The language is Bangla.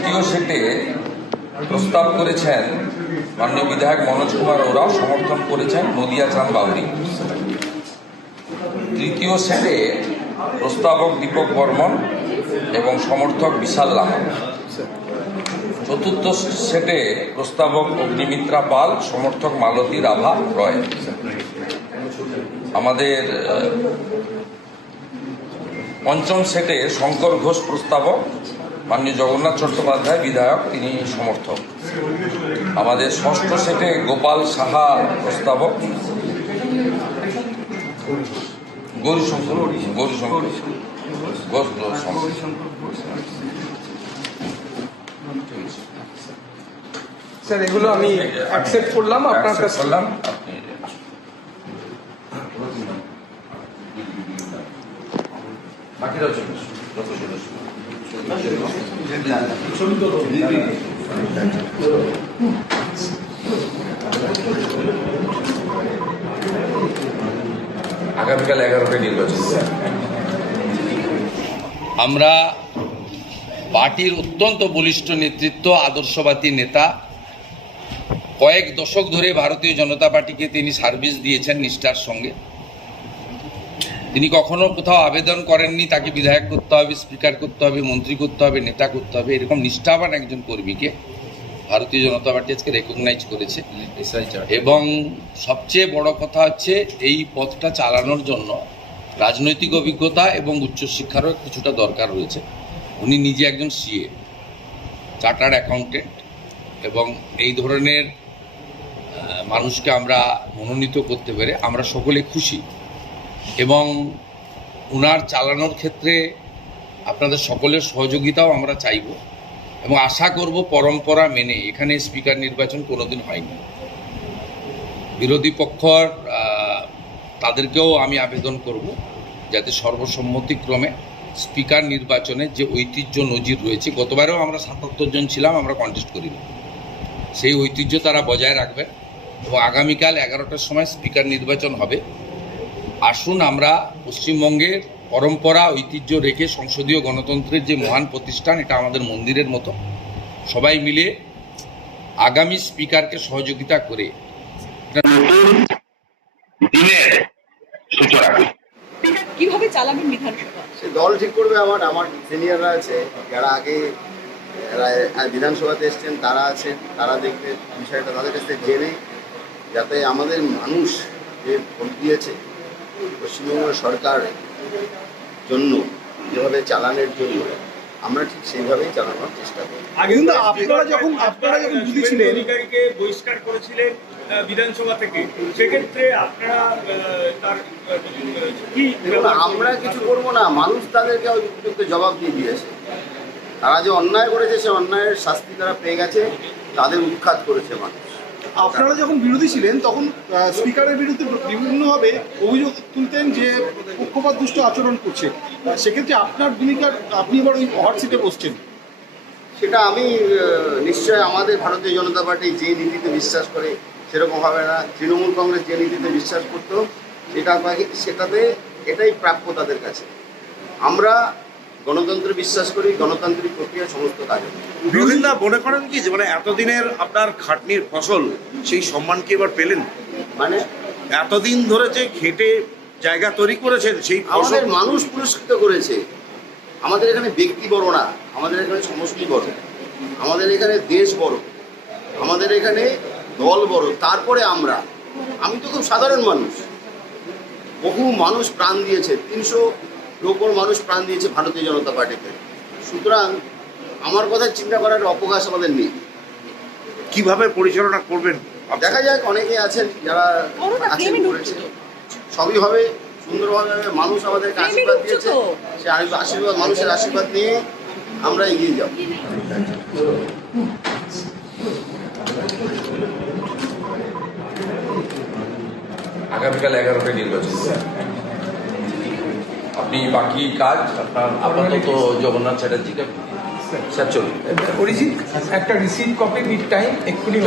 তৃতীয় সেটে প্রস্তাব করেছেন মাননীয় বিধায়ক মনোজ কুমার ওরাও, সমর্থন করেছেন নদিয়া চাঁদ বাউরি। তৃতীয় সেটে প্রস্তাবক দীপক বর্মন এবং সমর্থক বিশাল লামা। চতুর্থ সেটে প্রস্তাবক অগ্নিমিত্রা পাল, সমর্থক মালতী রাভা রয়। আমাদের পঞ্চম সেটে শঙ্কর ঘোষ প্রস্তাবক, মাননীয় জগন্নাথ চট্টোপাধ্যায় বিধায়ক, তিনি সমর্থক। আমাদের ষষ্ঠ সেটে গোপাল সাহা প্রস্তাবক, গৌরীশঙ্কর ঘোষ স্যার, এগুলো আমি অ্যাকসেপ্ট করলাম আপনার কাছে। আপনি বাকিরা আগামীকাল 11টায় নির্বাচন। আমরা পার্টির অত্যন্ত বলিষ্ঠ নেতৃত্ব, আদর্শবাদী নেতা, কয়েক দশক ধরে ভারতীয় জনতা পার্টিকে তিনি সার্ভিস দিয়েছেন নিষ্ঠার সঙ্গে। তিনি কখনো কোথাও আবেদন করেননি তাকে বিধায়ক করতে হবে, স্পিকার করতে হবে, মন্ত্রী করতে হবে, নেতা করতে হবে। এরকম নিষ্ঠাবান একজন কর্মীকে ভারতীয় জনতা পার্টি আজকে রেকগনাইজ করেছে। এবং সবচেয়ে বড় কথা হচ্ছে এই পথটা চালানোর জন্য রাজনৈতিক অভিজ্ঞতা এবং উচ্চশিক্ষারও কিছুটা দরকার রয়েছে। উনি নিজে একজন সিএ, চার্টার্ড অ্যাকাউন্টেন্ট, এবং এই ধরনের মানুষকে আমরা মনোনীত করতে পেরে আমরা সকলে খুশি। এবং ওনার চালানোর ক্ষেত্রে আপনাদের সকলের সহযোগিতাও আমরা চাইব এবং আশা করব পরম্পরা মেনে। এখানে স্পিকার নির্বাচন কোনোদিন হয়নি। বিরোধী পক্ষর তাদেরকেও আমি আবেদন করব যাতে সর্বসম্মতিক্রমে স্পিকার নির্বাচনের যে ঐতিহ্য নজির রয়েছে, গতবারেও আমরা 77 জন ছিলাম, আমরা কন্টেস্ট করিনি, সেই ঐতিহ্য তারা বজায় রাখবেন এবং আগামীকাল 11টার সময় স্পিকার নির্বাচন হবে। আসুন আমরা পশ্চিমবঙ্গের পরম্পরা ঐতিহ্য রেখে সংসদীয় গণতন্ত্রের যে মহান প্রতিষ্ঠান, এটা আমাদের মন্দিরের মতো, সবাই মিলে আগামী স্পিকারকে সহযোগিতা করে দিনের সূচনা করি। কিভাবে চালাবেন বিধানসভা সে দল ঠিক করবে। আমার সিনিয়ররা আছে, যারা আগে বিধানসভাতে এসছেন তারা আছেন, তারা দেখবে বিষয়টা তাদের কাছে জেনে, যাতে আমাদের মানুষ যে ভোট দিয়েছে পশ্চিমবঙ্গ সরকারের জন্য, যেভাবে চালানোর জন্য, আমরা ঠিক সেইভাবেই চালানোর চেষ্টা করি। আপনারা যখন বুঝেছিলেন অধিকারীকে বহিষ্কার করেছিলেন বিধানসভা থেকে, সেক্ষেত্রে আপনারা তার কি? আমরা কিছু করবো না, মানুষ তাদেরকে উপযুক্ত জবাব দিয়ে দিয়েছে। তারা যে অন্যায় করেছে সে অন্যায়ের শাস্তি তারা পেয়ে গেছে, তাদের উৎখাত করেছে মানুষ। আপনারা যখন বিরোধী ছিলেন তখন স্পিকারের বিরুদ্ধে বিভিন্নভাবে অভিযোগ তুলতেন যে পক্ষপাত দুষ্ট আচরণ করছে। সেক্ষেত্রে আপনার ভূমিকা, আপনি এবার ওই হট সিটে বসছেন। সেটা আমি নিশ্চয়, আমাদের ভারতীয় জনতা পার্টি যে নীতিতে বিশ্বাস করে সেরকম হবে না। তৃণমূল কংগ্রেস যে নীতিতে বিশ্বাস করতো সেটাতে এটাই প্রাপ্য তাদের কাছে। আমরা গণতন্ত্রে বিশ্বাস করি, গণতান্ত্রিক প্রক্রিয়া সমস্ত কাজ। বিরোধীরা মনে করেন কি যে এতদিনের আপনার খাটনির ফসল, সেই সম্মান কি এবার পেলেন? মানে এতদিন ধরে যে খেটে জায়গা তৈরি করেছেন, সেই আমাদের মানুষ পুরস্কৃত করেছে। আমাদের এখানে ব্যক্তি বড় না, আমাদের এখানে সমষ্টি বড়, আমাদের এখানে দেশ বড়, আমাদের এখানে দল বড়, তারপরে আমি তো খুব সাধারণ মানুষ। বহু মানুষ প্রাণ দিয়েছে, 300 লোক মানুষ প্রাণ দিয়েছে ভারতীয় জনতা পার্টিতে। সুতরাং আমার কথা চিন্তা করার অবকাশ আমাদের নেই। কিভাবে পরিচালনা করবেন দেখা যাক, অনেকে আছেন যারা আছেন করেছে, সবই হবে সুন্দরভাবে। মানুষ আমাদেরকে আশীর্বাদ দিয়েছে, সে আশীর্বাদ, মানুষের আশীর্বাদ নিয়ে আমরা এগিয়ে যাব। আগামীকাল 11টায় নির্বাচন। আপনি বাকি কাজ আপনার আপাতত জগন্নাথ চ্যাটার্জিকে। স্যার চলুন। অরিজিৎ, একটা রিসিভ কপি উইথ টাইম এক্ষুনি।